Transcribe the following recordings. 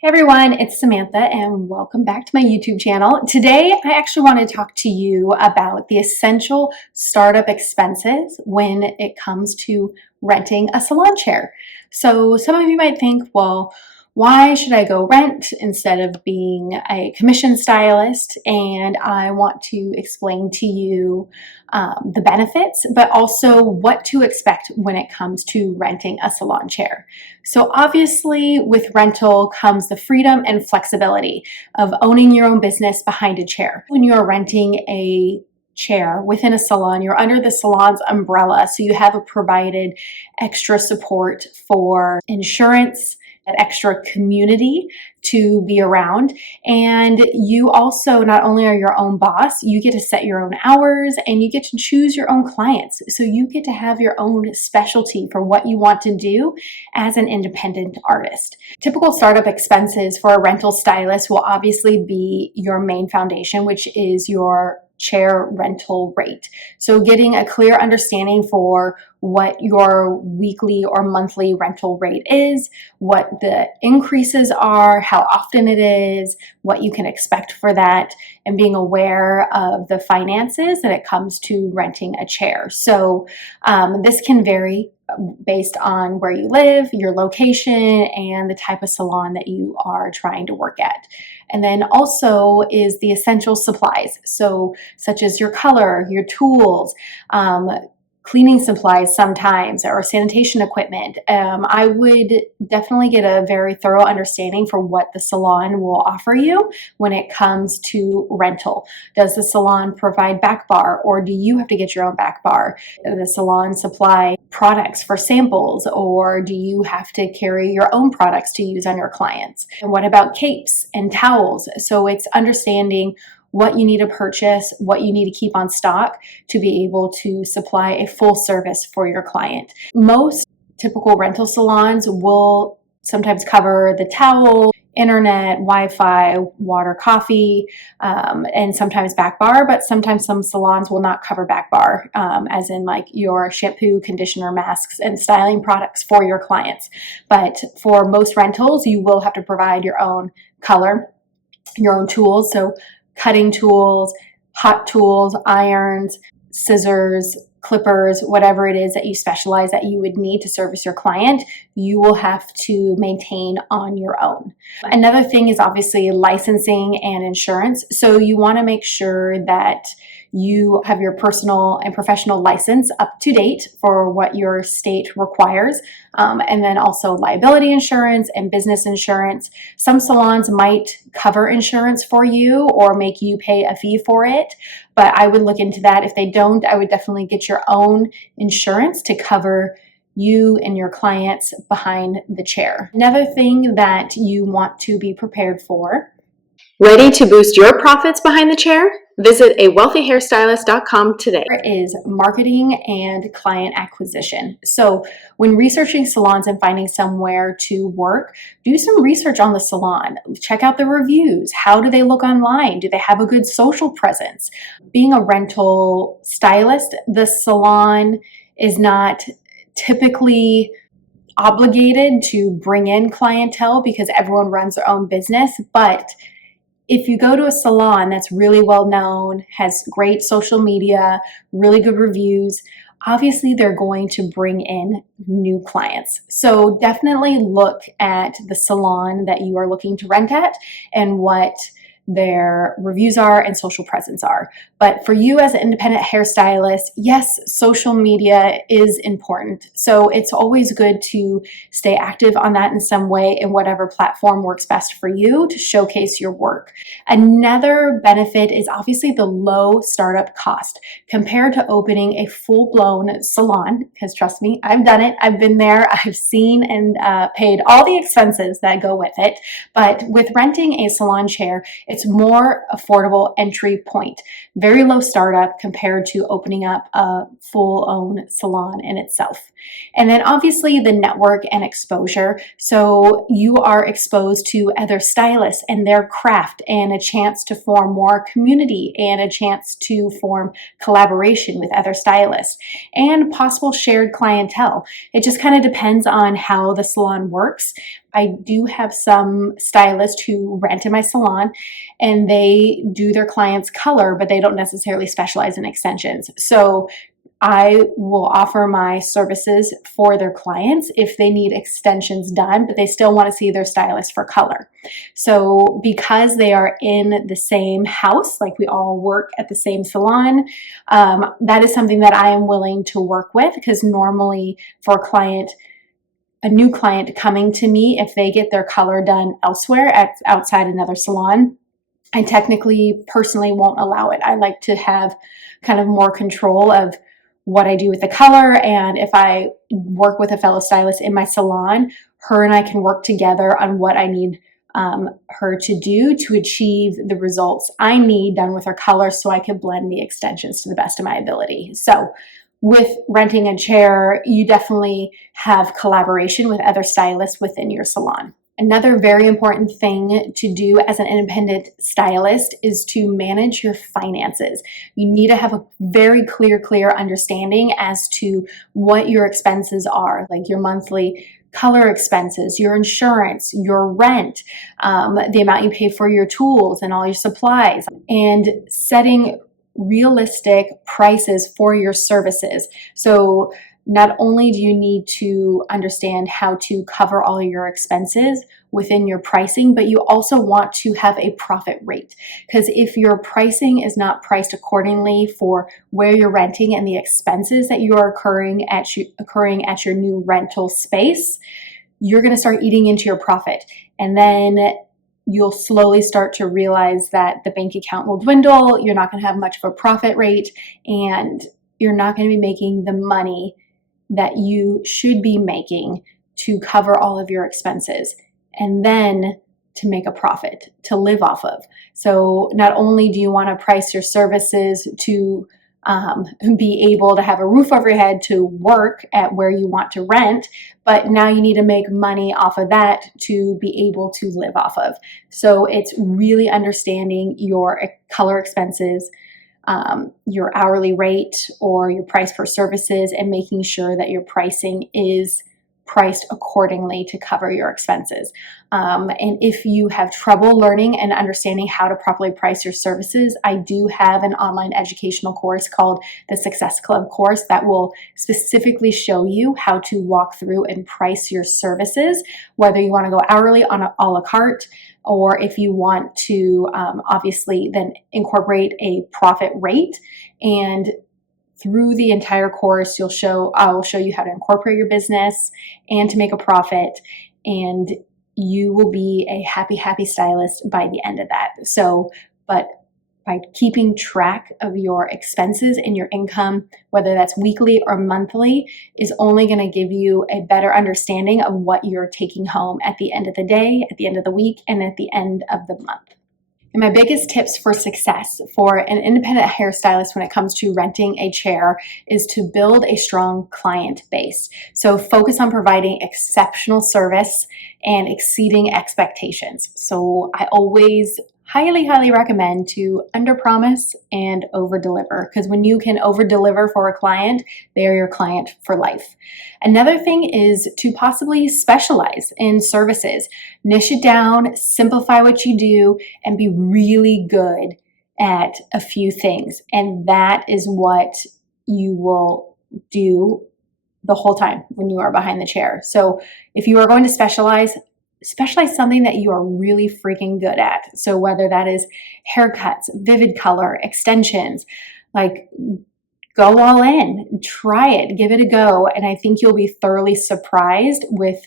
Hey everyone, it's Samantha and welcome back to my YouTube channel. Today, I actually want to talk to you about the essential startup expenses when it comes to renting a salon chair. So some of you might think, well, why should I go rent instead of being a commission stylist? And I want to explain to you the benefits, but also what to expect when it comes to renting a salon chair. So obviously with rental comes the freedom and flexibility of owning your own business behind a chair. When you're renting a chair within a salon, you're under the salon's umbrella, so you have provided extra support for insurance, an extra community to be around, and you also not only are your own boss, you get to set your own hours and you get to choose your own clients. So you get to have your own specialty for what you want to do as an independent artist. Typical startup expenses for a rental stylist will obviously be your main foundation, which is your chair rental rate. So getting a clear understanding for what your weekly or monthly rental rate is, what the increases are, how often it is, what you can expect for that, and being aware of the finances that it comes to renting a chair. So this can vary based on where you live, your location, and the type of salon that you are trying to work at. And then also is the essential supplies, so such as your color, your tools, cleaning supplies sometimes, or sanitation equipment. I would definitely get a very thorough understanding for what the salon will offer you when it comes to rental. Does the salon provide back bar, or do you have to get your own back bar? Does the salon supply products for samples, or do you have to carry your own products to use on your clients? And what about capes and towels? So it's understanding what you need to purchase, what you need to keep on stock to be able to supply a full service for your client. Most typical rental salons will sometimes cover the towel, internet, Wi-Fi, water, coffee, and sometimes back bar, but sometimes some salons will not cover back bar, as in like your shampoo, conditioner, masks, and styling products for your clients. But for most rentals, you will have to provide your own color, your own tools. So cutting tools, hot tools, irons, scissors, clippers, whatever it is that you specialize that you would need to service your client, you will have to maintain on your own. Another thing is obviously licensing and insurance. So you want to make sure that you have your personal and professional license up to date for what your state requires, and then also liability insurance and business insurance. Some salons might cover insurance for you or make you pay a fee for it, but I would look into that. If they don't, I would definitely get your own insurance to cover you and your clients behind the chair. Another thing that you want to be prepared for. Ready to boost your profits behind the chair? Visit awealthyhairstylist.com today. Is marketing and client acquisition. So when researching salons and finding somewhere to work, do some research on the salon. Check out the reviews. How do they look online? Do they have a good social presence? Being a rental stylist, the salon is not typically obligated to bring in clientele because everyone runs their own business, but if you go to a salon that's really well known, has great social media, really good reviews, obviously they're going to bring in new clients. So definitely look at the salon that you are looking to rent at and what their reviews are and social presence are. But for you as an independent hairstylist, yes, social media is important. So it's always good to stay active on that in some way in whatever platform works best for you to showcase your work. Another benefit is obviously the low startup cost compared to opening a full-blown salon, because trust me, I've done it. I've been there. I've seen and paid all the expenses that go with it. But with renting a salon chair, it's more affordable entry point. Very low startup compared to opening up a full-owned salon in itself. And then obviously the network and exposure. So you are exposed to other stylists and their craft, and a chance to form more community and a chance to form collaboration with other stylists and possible shared clientele. It just kind of depends on how the salon works, I do have some stylists who rent in my salon and they do their clients color, but they don't necessarily specialize in extensions. So I will offer my services for their clients if they need extensions done, but they still want to see their stylist for color. So because they are in the same house, like we all work at the same salon, that is something that I am willing to work with, because normally for a new client coming to me, if they get their color done elsewhere outside another salon, I technically personally won't allow it. I like to have kind of more control of what I do with the color. And if I work with a fellow stylist in my salon, her and I can work together on what I need her to do to achieve the results I need done with her color, so I can blend the extensions to the best of my ability. So with renting a chair, you definitely have collaboration with other stylists within your salon. Another very important thing to do as an independent stylist is to manage your finances. You need to have a very clear understanding as to what your expenses are, like your monthly color expenses, your insurance, your rent, the amount you pay for your tools and all your supplies, and setting realistic prices for your services. So not only do you need to understand how to cover all your expenses within your pricing, but you also want to have a profit rate. Because if your pricing is not priced accordingly for where you're renting and the expenses that you are occurring at your new rental space, you're going to start eating into your profit. And then you'll slowly start to realize that the bank account will dwindle, you're not going to have much of a profit rate, and you're not going to be making the money that you should be making to cover all of your expenses, and then to make a profit to live off of. So not only do you want to price your services to be able to have a roof over your head to work at where you want to rent, but now you need to make money off of that to be able to live off of. So it's really understanding your color expenses, your hourly rate or your price for services, and making sure that your pricing is priced accordingly to cover your expenses. And if you have trouble learning and understanding how to properly price your services, I do have an online educational course called the Success Club course that will specifically show you how to walk through and price your services, whether you want to go hourly on a la carte, or if you want to obviously then incorporate a profit rate. And through the entire course, I will show you how to incorporate your business and to make a profit, and you will be a happy stylist by the end of that. So, but by keeping track of your expenses and your income, whether that's weekly or monthly, is only going to give you a better understanding of what you're taking home at the end of the day, at the end of the week, and at the end of the month. And my biggest tips for success for an independent hairstylist when it comes to renting a chair is to build a strong client base. So focus on providing exceptional service and exceeding expectations. So I always highly recommend to underpromise and overdeliver, because when you can overdeliver for a client, they are your client for life. Another thing is to possibly specialize in services. Niche it down, simplify what you do, and be really good at a few things. And that is what you will do the whole time when you are behind the chair. So if you are going to specialize something that you are really freaking good at. So whether that is haircuts, vivid color, extensions, like go all in, try it, give it a go. And I think you'll be thoroughly surprised with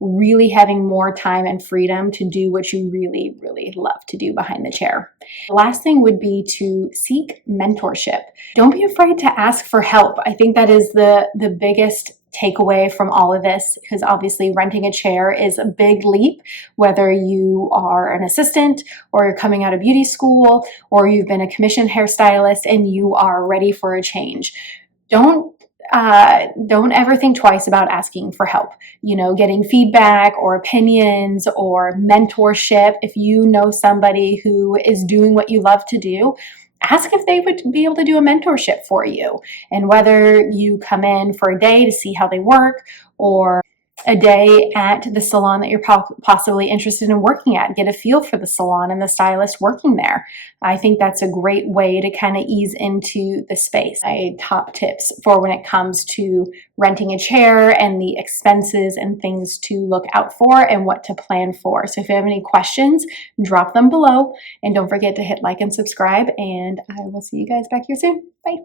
really having more time and freedom to do what you really love to do behind the chair. The last thing would be to seek mentorship. Don't be afraid to ask for help. I think that is the biggest takeaway from all of this, because obviously renting a chair is a big leap, whether you are an assistant or you're coming out of beauty school or you've been a commissioned hairstylist and you are ready for a change. Don't ever think twice about asking for help, getting feedback or opinions or mentorship. If you know somebody who is doing what you love to do, ask if they would be able to do a mentorship for you. And whether you come in for a day to see how they work, or a day at the salon that you're possibly interested in working at. Get a feel for the salon and the stylist working there. I think that's a great way to kind of ease into the space. My top tips for when it comes to renting a chair and the expenses and things to look out for and what to plan for. So if you have any questions, drop them below, and don't forget to hit like and subscribe, and I will see you guys back here soon. Bye.